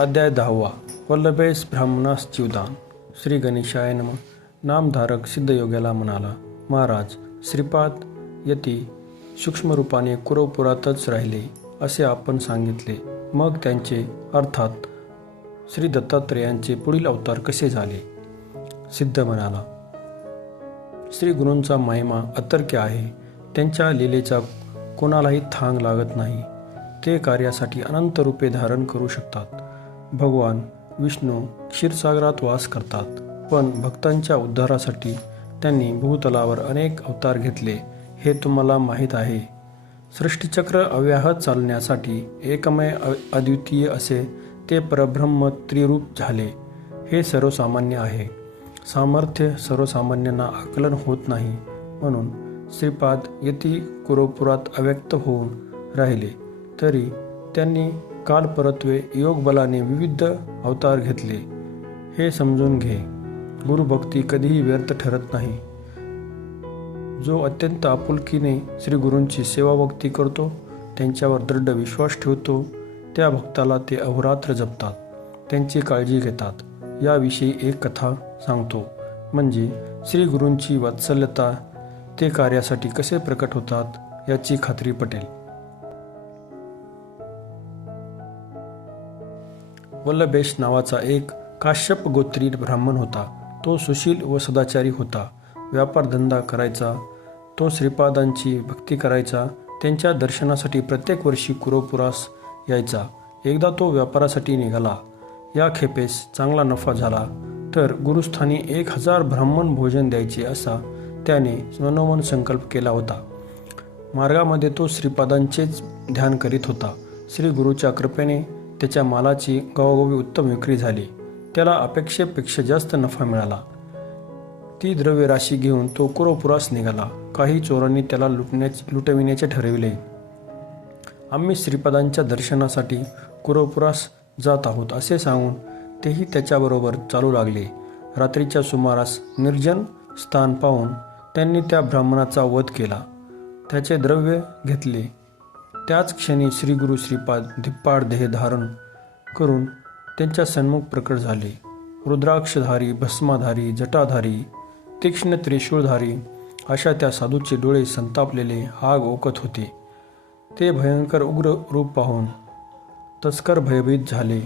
अध्याय 10 वल्लभेस ब्राह्मणास जीवदान. श्री गणेशाय नमः. नामधारक सिद्धयोग्याला म्हणाला, महाराज, श्रीपाद यती सूक्ष्मरूपाने कुरवपुरातच राहिले असे आपण सांगितले. मग त्यांचे अर्थात श्री दत्तात्रेयांचे पुढील अवतार कसे झाले? सिद्ध म्हणाला, श्री गुरूंचा महिमा अतर्क्य आहे. त्यांच्या लीलेचा कोणालाही थांग लागत नाही. ते कार्यासाठी अनंत रूपे धारण करू शकतात. भगवान विष्णू क्षीरसागरात वास करतात, पण भक्तांच्या उद्धारासाठी त्यांनी भूतलावर अनेक अवतार घेतले हे तुम्हाला माहीत आहे. सृष्टीचक्र अव्याहत चालण्यासाठी एकमेव अद्वितीय असे ते परब्रह्म त्रिरूप झाले हे सर्वसामान्य आहे. सामर्थ्य सर्वसामान्यांना आकलन होत नाही. म्हणून श्रीपाद यती कुरवपुरात अव्यक्त होऊन राहिले तरी त्यांनी कालपरत्वे योगबलाने विविध अवतार घेतले हे समजून घे. गुरुभक्ती कधीही व्यर्थ ठरत नाही. जो अत्यंत आपुलकीने श्री गुरूंची सेवाभक्ती करतो, त्यांच्यावर दृढ विश्वास ठेवतो, त्या भक्ताला ते अहोरात्र जपतात, त्यांची काळजी घेतात. याविषयी एक कथा सांगतो, म्हणजे श्री गुरूंची वात्सल्यता ते कार्यासाठी कसे प्रकट होतात याची खात्री पटेल. वल्लभेश नावाचा एक काश्यप गोत्री ब्राह्मण होता. तो सुशील व सदाचारी होता. व्यापारधंदा करायचा. तो श्रीपादांची भक्ती करायचा. त्यांच्या दर्शनासाठी प्रत्येक वर्षी कुरवपुरास यायचा. एकदा तो व्यापारासाठी निघाला. या खेपेस चांगला नफा झाला तर गुरुस्थानी 1000 ब्राह्मण भोजन द्यायचे असा त्याने मनोमन संकल्प केला होता. मार्गामध्ये तो श्रीपादांचेच ध्यान करीत होता. श्री गुरूच्या कृपेने त्याच्या मालाची गावोगावी उत्तम विक्री झाली. त्याला अपेक्षेपेक्षा जास्त नफा मिळाला. ती द्रव्य राशी घेऊन तो कुरवपुरास निघाला. काही चोरांनी त्याला लुटविण्याचे ठरविले. आम्ही श्रीपादांच्या दर्शनासाठी कुरवपुरास जात आहोत असे सांगून तेही त्याच्याबरोबर चालू लागले. रात्रीच्या सुमारास निर्जन स्थान पाहून त्यांनी त्या ब्राह्मणाचा वध केला. त्याचे द्रव्य घेतले. त्याच क्षणी श्रीगुरू श्रीपाद धिप्पाड देह धारण करून त्यांच्या सन्मुख प्रकट झाले. रुद्राक्षधारी, भस्माधारी, जटाधारी, तीक्ष्ण त्रिशूळधारी अशा त्या साधूचे डोळे संतापलेले आग ओकत होते. ते भयंकर उग्र रूप पाहून तस्कर भयभीत झाले.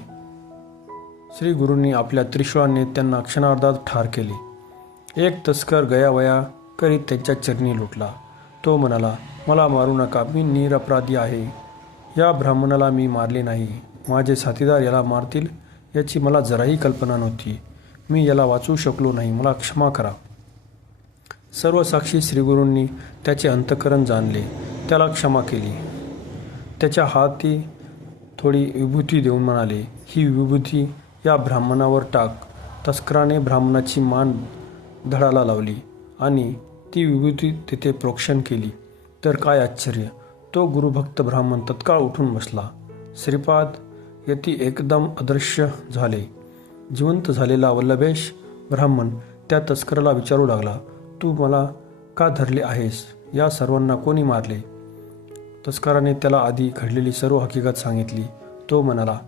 श्री गुरूंनी आपल्या त्रिशूळाने त्यांना क्षणार्धात ठार केले. एक तस्कर गयावया करीत त्यांच्या चरणी लोटला. तो म्हणाला, मला मारू नका, मी निरपराधी आहे. या ब्राह्मणाला मी मारले नाही. माझे साथीदार याला मारतील याची मला जराही कल्पना नव्हती. मी याला वाचवू शकलो नाही, मला क्षमा करा. सर्व साक्षी श्रीगुरूंनी त्याचे अंतःकरण जाणले. त्याला क्षमा केली. त्याच्या हाती थोडी विभूती देऊन म्हणाले, ही विभूती या ब्राह्मणावर टाक. तस्कराने ब्राह्मणाची मान धडाला लावली आणि ती विभूती तिथे प्रोक्षण केली. तर काय आश्चर्य, तो गुरुभक्त ब्राह्मण तत्काळ उठून बसला. श्रीपाद यती एकदम अदृश्य झाले. जिवंत झालेला वल्लभेश ब्राह्मण त्या तस्कराला विचारू लागला, तू मला का धरले आहेस? या सर्वांना कोणी मारले? तस्कराने त्याला आधी घडलेली सर्व हकीकत सांगितली. तो म्हणाला,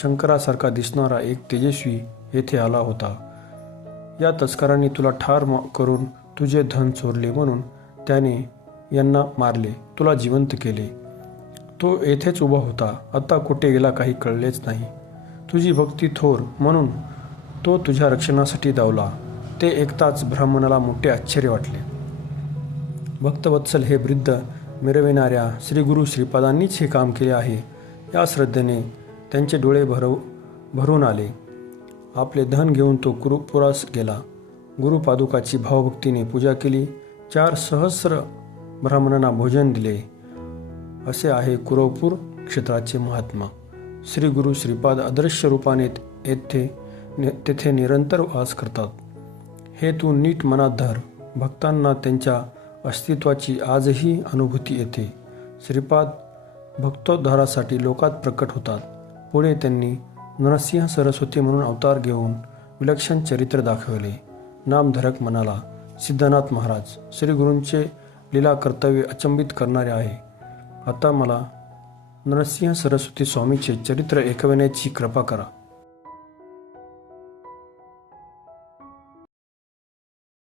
शंकरासारखा दिसणारा एक तेजस्वी येथे आला होता. या तस्करांनी तुला ठार करून तुझे धन चोरले, म्हणून त्याने यांना मारले, तुला जिवंत केले. तो येथेच उभा होता. आता कुठे गेला काही कळलेच नाही. तुझी भक्ती थोर म्हणून तो तुझ्या रक्षणासाठी धावला. ते ऐकताच ब्राह्मणाला मोठे आश्चर्य वाटले. भक्तवत्सल हे वृद्ध मिरविणाऱ्या श्रीगुरू श्रीपादांनीच हे काम केले आहे या श्रद्धेने त्यांचे डोळे भरून आले. आपले धन घेऊन तो कुरवपुरास गेला. गुरुपादुकाची भावभक्तीने पूजा केली. 4 सहस्र ब्राह्मणांना भोजन दिले. असे आहे कुरवपूर क्षेत्राचे महात्मा. श्री गुरु श्रीपाद अदृश्य रूपाने तेथे निरंतर वास करतात. हे तू नीट मनात धर. भक्तांना त्यांच्या अस्तित्वाची आजही अनुभूती येते. श्रीपाद भक्तोद्धारासाठी लोकात प्रकट होतात. पुढे त्यांनी नरसिंह सरस्वती म्हणून अवतार घेऊन विलक्षण चरित्र दाखवले. नामधारक म्हणाला, सिद्धनाथ महाराज, श्रीगुरूंचे लीला कर्तव्य अचंबित करणारे आहे. आता मला नरसिंह सरस्वती स्वामीचे चरित्र ऐकविण्याची कृपा करा.